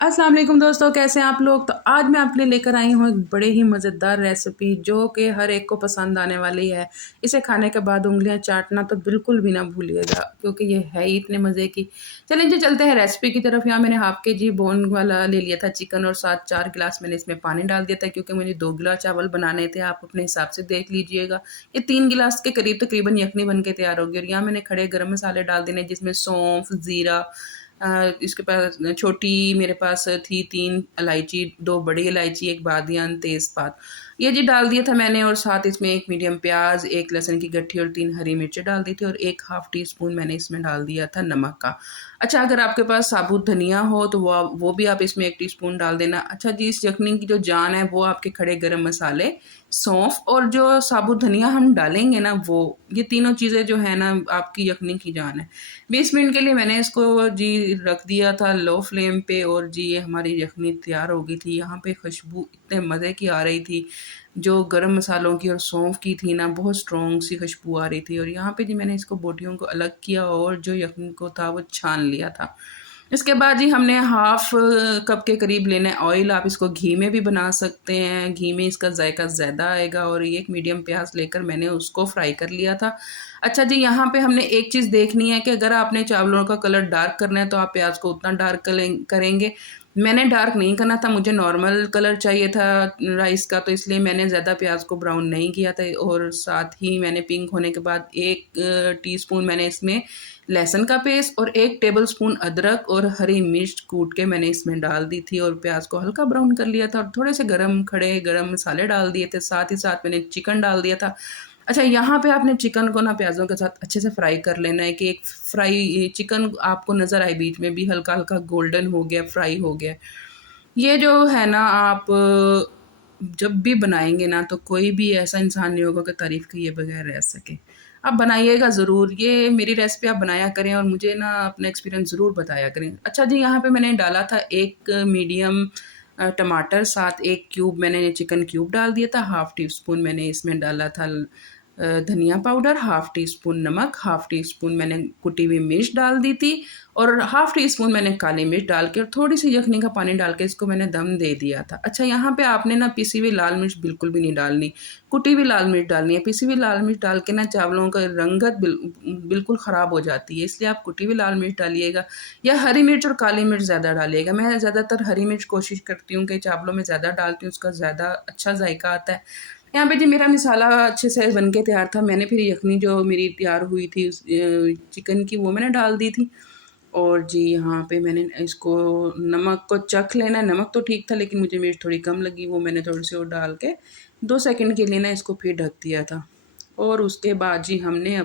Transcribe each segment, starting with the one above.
अस्सलाम वालेकुम दोस्तों, कैसे हैं आप लोग। तो आज मैं आपके लिए लेकर आई हूँ एक बड़े ही मज़ेदार रेसिपी जो कि हर एक को पसंद आने वाली है। इसे खाने के बाद उँगलियां चाटना तो बिल्कुल भी ना भूलिएगा क्योंकि ये है ही इतने मज़े की। चलें जी, चलते हैं रेसिपी की तरफ। यहाँ मैंने हाफ़ केजी बोन वाला ले लिया था चिकन और साथ 4 गिलास मैंने इसमें पानी डाल दिया था क्योंकि मुझे 2 गिलास चावल बनाने थे। आप अपने हिसाब से देख लीजिएगा। ये 3 गिलास के करीब तकरीबन यखनी बन के तैयार होगी। और यहाँ मैंने खड़े गर्म मसाले डाल देने जिसमें सौंफ, ज़ीरा, इसके पास छोटी मेरे पास थी 3 इलायची, 2 बड़ी इलायची, 1 बादियान, तेज़पात, ये जी डाल दिया था मैंने। और साथ इसमें 1 मीडियम प्याज, 1 लहसुन की गट्ठी और 3 हरी मिर्चें डाल दी थी और 1 हाफ़ टी स्पून मैंने इसमें डाल दिया था नमक का। अच्छा, अगर आपके पास साबुत धनिया हो तो वो भी आप इसमें 1 टीस्पून डाल देना। अच्छा जी, इस यखनी की जो जान है वो आपके खड़े गरम मसाले, सौंफ और जो साबुत धनिया हम डालेंगे ना वो, ये तीनों चीज़ें जो है ना आपकी यखनी की जान है। 20 मिनट के लिए मैंने इसको जी रख दिया था लो फ्लेम पे और जी ये हमारी यखनी तैयार हो गई थी। यहाँ पे खुशबू इतने मज़े की आ रही थी, जो गरम मसालों की और सौंफ की थी ना, बहुत स्ट्रॉन्ग सी खुशबू आ रही थी। और यहाँ पे जी मैंने इसको बोटियों को अलग किया और जो यखनी को था वो छान लिया था। इसके बाद जी हमने हाफ़ कप के करीब लेना है ऑयल। आप इसको घी में भी बना सकते हैं, घी में इसका जायका ज़्यादा आएगा। और 1 मीडियम प्याज लेकर मैंने उसको फ्राई कर लिया था। अच्छा जी, यहाँ पे हमने एक चीज़ देखनी है कि अगर आपने चावलों का कलर डार्क करना है तो आप प्याज को उतना डार्क करेंगे। मैंने डार्क नहीं करना था, मुझे नॉर्मल कलर चाहिए था राइस का, तो इसलिए मैंने ज़्यादा प्याज को ब्राउन नहीं किया था। और साथ ही मैंने पिंक होने के बाद 1 टीस्पून मैंने इसमें लहसुन का पेस्ट और 1 टेबलस्पून अदरक और हरी मिर्च कूट के मैंने इसमें डाल दी थी और प्याज को हल्का ब्राउन कर लिया था और थोड़े से खड़े गरम मसाले डाल दिए थे। साथ ही साथ मैंने चिकन डाल दिया था। अच्छा, यहाँ पे आपने चिकन को ना प्याज़ों के साथ अच्छे से फ्राई कर लेना है कि एक चिकन आपको नज़र आए बीच में भी हल्का-हल्का गोल्डन हो गया, फ्राई हो गया। ये जो है ना आप जब भी बनाएँगे ना तो कोई भी ऐसा इंसान नहीं होगा कि तारीफ़ किए बगैर रह सके। आप बनाइएगा ज़रूर, ये मेरी रेसिपी आप बनाया करें और मुझे ना अपना एक्सपीरियंस ज़रूर बताया करें। अच्छा जी, यहाँ पे मैंने डाला था 1 मीडियम टमाटर, साथ 1 क्यूब मैंने चिकन क्यूब डाल दिया था, हाफ़ टी स्पून मैंने इसमें डाला था धनिया पाउडर, हाफ़ टी स्पून नमक, हाफ़ टी स्पून मैंने कुटी हुई मिर्च डाल दी थी और हाफ़ टी स्पून मैंने काली मिर्च डाल के और थोड़ी-सी यखनी का पानी डाल के इसको मैंने दम दे दिया था। अच्छा, यहाँ पे आपने ना पिसी हुई लाल मिर्च बिल्कुल भी नहीं डालनी, कुटी हुई लाल मिर्च डालनी है। पिसी हुई लाल मिर्च डाल के ना चावलों का रंगत बिल्कुल ख़राब हो जाती है, इसलिए आप कुटी हुई लाल मिर्च डालिएगा या हरी मिर्च और काली मिर्च ज़्यादा डालिएगा। मैं ज़्यादातर हरी मिर्च कोशिश करती हूँ कि चावलों में ज़्यादा डालती हूँ, उसका ज़्यादा अच्छा जायका आता है। यहाँ पे जी मेरा मसाला अच्छे से बन के तैयार था। मैंने फिर यखनी जो मेरी तैयार हुई थी उस चिकन की, वो मैंने डाल दी थी। और जी यहाँ पे मैंने इसको नमक को चख लेना है। नमक तो ठीक था लेकिन मुझे मिर्च थोड़ी कम लगी, वो मैंने थोड़ी-सी और डाल के 2 सेकंड के लिए ना इसको फिर ढक दिया था। और उसके बाद जी हमने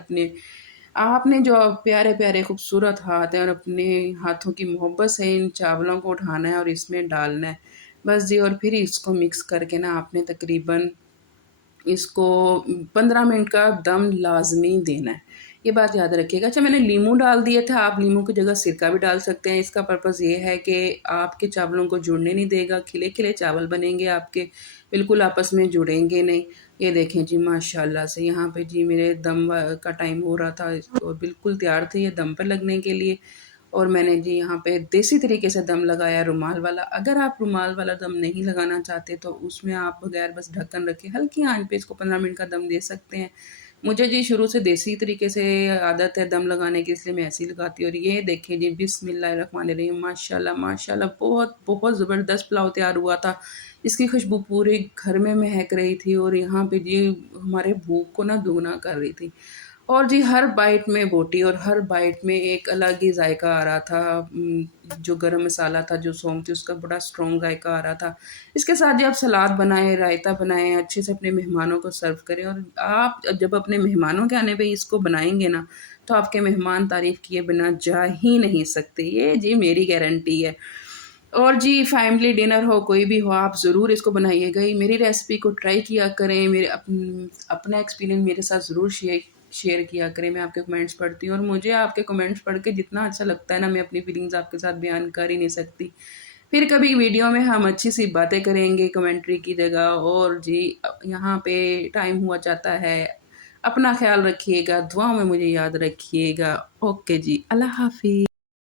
आपने जो प्यारे-प्यारे खूबसूरत हाथ हैं और अपने हाथों की मोहब्बत से इन चावलों को उठाना है और इसमें डालना है। बस जी, और फिर इसको मिक्स करके ना आपने तकरीबन इसको 15 मिनट का दम लाज़मी देना है, ये बात याद रखिएगा। अच्छा, मैंने लीमू डाल दिया था, आप लीमू की जगह सिरका भी डाल सकते हैं। इसका पर्पज़ ये है कि आपके चावलों को जुड़ने नहीं देगा, खिले-खिले चावल बनेंगे आपके, बिल्कुल आपस में जुड़ेंगे नहीं। ये देखें जी माशाल्लाह से यहाँ पे जी मेरे दम का टाइम हो रहा था और बिल्कुल तैयार थे ये दम पे लगने के लिए। और मैंने जी यहाँ पे देसी तरीके से दम लगाया रुमाल वाला। अगर आप रुमाल वाला दम नहीं लगाना चाहते तो उसमें आप बगैर बस ढक्कन रखे हल्की आँच पे इसको 15 मिनट का दम दे सकते हैं। मुझे जी शुरू से देसी तरीके से आदत है दम लगाने की, इसलिए मैं ऐसे ही लगाती हूँ। और ये देखिए जी बिस्मिल्लाहिर्रहमानिर्रहीम, माशाल्लाह माशाल्लाह, बहुत बहुत ज़बरदस्त पुलाव तैयार हुआ था। इसकी खुशबू पूरे घर में महक रही थी और यहाँ पे जी हमारे भूख को ना दुगना कर रही थी। और जी हर बाइट में बोटी और हर बाइट में एक अलग ही जायका आ रहा था। जो गरम मसाला था, जो सौंफ थी, उसका बड़ा स्ट्रॉन्ग जायका आ रहा था। इसके साथ जी आप सलाद बनाएँ, रायता बनाएँ, अच्छे से अपने मेहमानों को सर्व करें। और आप जब अपने मेहमानों के आने पे इसको बनाएँगे ना, तो आपके मेहमान तारीफ़ किए बिना जा ही नहीं सकते। ये जी मेरी गारंटी है। और जी फैमिली डिनर हो, कोई भी हो, आप ज़रूर इसको बनाइएगा। ये मेरी रेसिपी को ट्राई किया करें, अपना एक्सपीरियंस मेरे साथ ज़रूर शेयर किया करें। मैं आपके कमेंट्स पढ़ती हूँ और मुझे आपके कमेंट्स पढ़ के जितना अच्छा लगता है ना, मैं अपनी फीलिंग्स आपके साथ बयान कर ही नहीं सकती। फिर कभी वीडियो में हम अच्छी-सी बातें करेंगे कमेंट्री की जगह। और जी यहाँ पे टाइम हुआ जाता है। अपना ख़्याल रखिएगा, दुआओं में मुझे याद रखिएगा। ओके जी, अल्लाह हाफ़िज़।